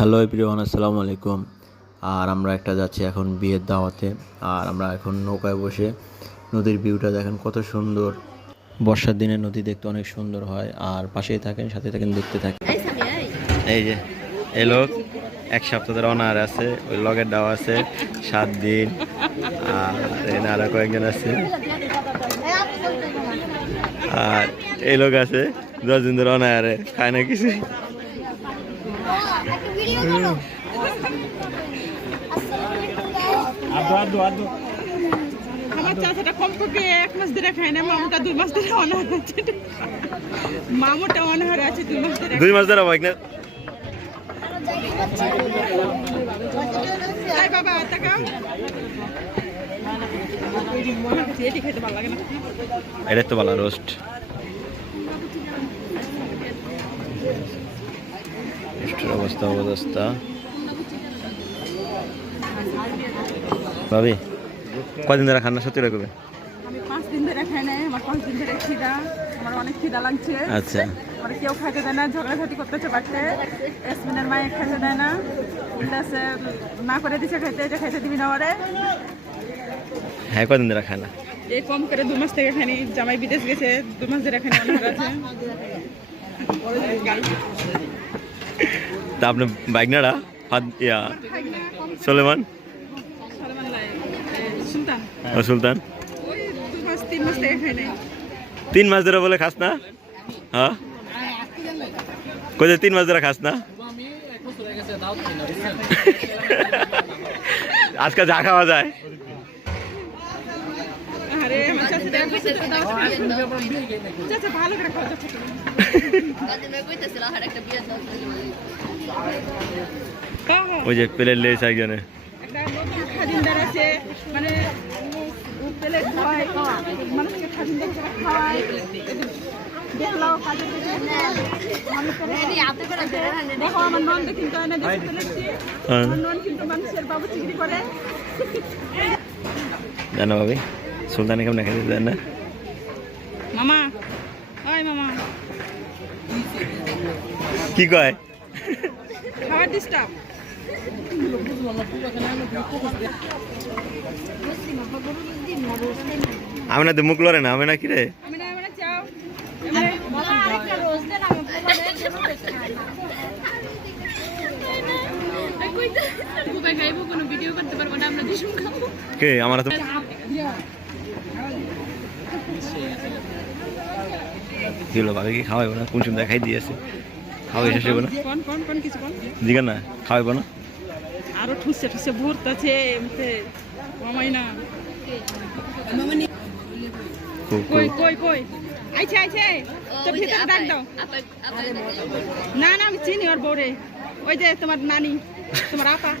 Hello everyone আসসালামু আলাইকুম। আর আমরা একটা যাচ্ছি এখন বিয়ের দাওয়াতে। আর আমরা এখন নৌকায় বসে নদীর ভিউটা দেখেন কত সুন্দর। বর্ষার দিনে নদী দেখতে অনেক সুন্দর হয়। আর পাশেই থাকেন সাথে থাকেন দেখতে থাকেন। এই যে এই লোক এক সপ্তাহ ধরে অনার আছে ওই লগের দাওয়া আছে সাত দিন। আর এখানে আরও কয়েকজন আছে। আর এই লোক আছে দশ দিন ধরে অনারে খায় না কিছু। আমার চাচাটা কমপক্ষে এক মাস ধরে খায় না মামুটা দুই মাস ধরে অনাহার আছে মামুটা অনাহার আছে দুই মাস ধরে। দুই মাস ধরে বাইক না। বাবা তাকাও। এটি খেতে ভালো লাগে না। এটা তো ভালো রোস্ট রোস্টের অবস্থা অবস্থা। ভাবি কদিন ধরে খান্না সত্যি রাখবে আমি পাঁচ দিন ধরে খাই নাই আমার পাঁচ দিন ধরে খিদা আমার অনেক খিদা লাগছে। আচ্ছা। আমার কেউ খাইতে দেয় না ঝগড়াঝাটি করতেছে বাড়িতে। এসমিনের মায়ে খাইতে দেয় না। উল্লাসে না করে দিছে খাইতে যে খাইতে দিবি না ওরে। হ্যাঁ কদিন ধরে খায় না? এই কম করে দু মাস থেকে খানি জামাই বিদেশ গেছে দু মাস ধরে খানি আছে তা আপনি বাইক নাড়া হাত ইয়া সোলেমান? সুলতান। ও সুলতান? ওই দু মাস তিন মাস থেকে তিন মাস ধরে বলে খাস না? হ্যাঁ? কোথায় তিন মাস ধরে খাস না? আজকে যা খাওয়া যায় আরে আমার চাচা দেখো চাচা ভালো করে খাওয়া যাচ্ছে ওই যে প্লেট লেস একজনে একটা নতুন খাদিমদার আছে মানে প্লেট খাওয়ায় মানুষকে খাদিমদার করে খাওয়ায় দেখলাও দেখো আমার নন কিন্তু এনে দেশে চলেছি হ্যাঁ। আমার নন কিন্তু মানুষের বাবু চিংড়ি করে। জানো ভাবি সুলতানে কেমন খেতে দেন না? মামা ওই মামা। কি কয়? খাওয়ার ডিস্টার্ব আমি না মুখ লড়ে না আমি না। কি রে কে আমার তো হলো কি খাওয়াইবো না? কোন সময় খাই দিয়েছে খাওয়াই শেষ হইব না? কোন কোন কোন কিছু কোন জিগান না খাওয়াইবো না? আরও ঠুসে ঠুসে ভূত আছে মামাই না। কই কই কই? আইছে আইছে। তো ভিতরে ডাক দাও। না না আমি চিনি ওর বউরে। ওই যে তোমার নানি তোমার আপা।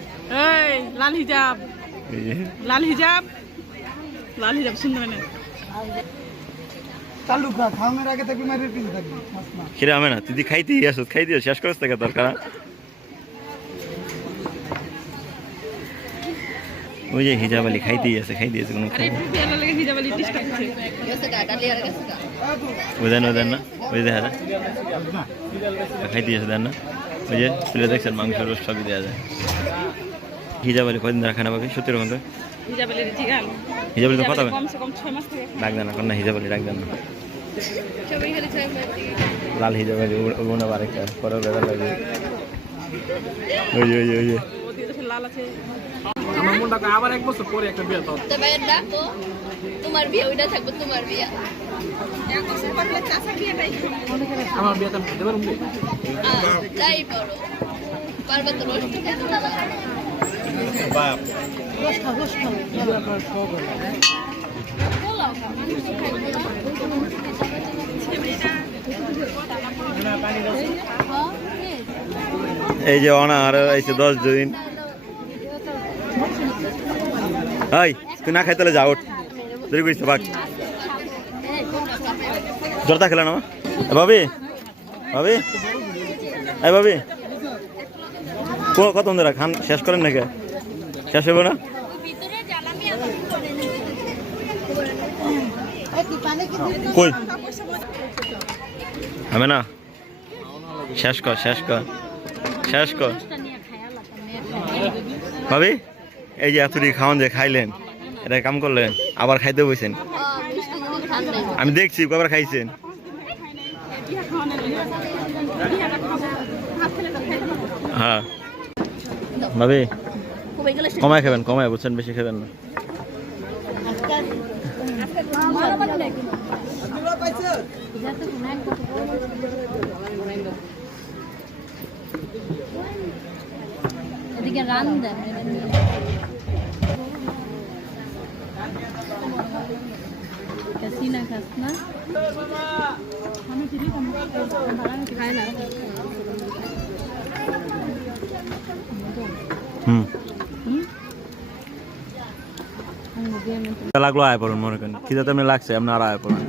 লাল হিজাব। লাল হিজাব। লাল হিজাব সুন্দর না খাওয়ানোর আগে থাকবি মারির থাকবি কিরে তুই খাইতেই শেষ করছ থেকে দরকার ওই যে হিজাব আলী খাইতেই আছে খাই দিয়েছে কোনো ওই দেন ওই দেন না ওই দেখা যায় খাইতেই আছে দেন না। ওই যে তুলে দেখছেন মাংস রোজ সবই দেওয়া যায়। হিজাব আলী কদিন ধরে খানা পাবি সত্যি রকম তো হিজাব আলির হিজাব আলী তো কথা হবে কমসে কম ছয় মাস থেকে রাখ। দেন না কন্যা হিজাব আলী রাখ না। লাল হিজাব আলী ওগুলো আরেকটা পরে বেড়া লাগে ওই ওই ওই যে ওদের দেশে লাল আছে আমার মনটাকে আবার এক বছর পরে একটা বিয়ে তো তবে ডাকো তোমার বিয়ে ওইটা থাকবে তোমার বিয়ে। এক বছর পারলে চাচা বিয়েটাই আমার তাই বড় পারবে তো রোজ এই যে অনার এই দশ দিন। হাই তুই না খাই তাহলে যা, ওঠ। দেরি করিস তো বাক জোরটা খেলে না ভাবি ভাবি। এই ভাবি। কত খান? শেষ করেন নাকি? শেষ হবে না? কই? হবে না? শেষ কর শেষ কর শেষ কর। ভাবি, এই যে এতটি খাওয়ান যে খাইলেন, এটা কাম করলেন, আবার খাইতে বসেন। আমি দেখছি কবার খাইছেন? হ্যাঁ। ভাবি কমায় খাবেন কমায় বুঝছেন? বেশি খাবেন না। এদিকে রান দেন কাসিনা খাস না খায় না? হুম। লাগল আয় পড়ুন মনে করেন। খিদে তেমনি লাগছে আপনি আর আয় পড়ুন।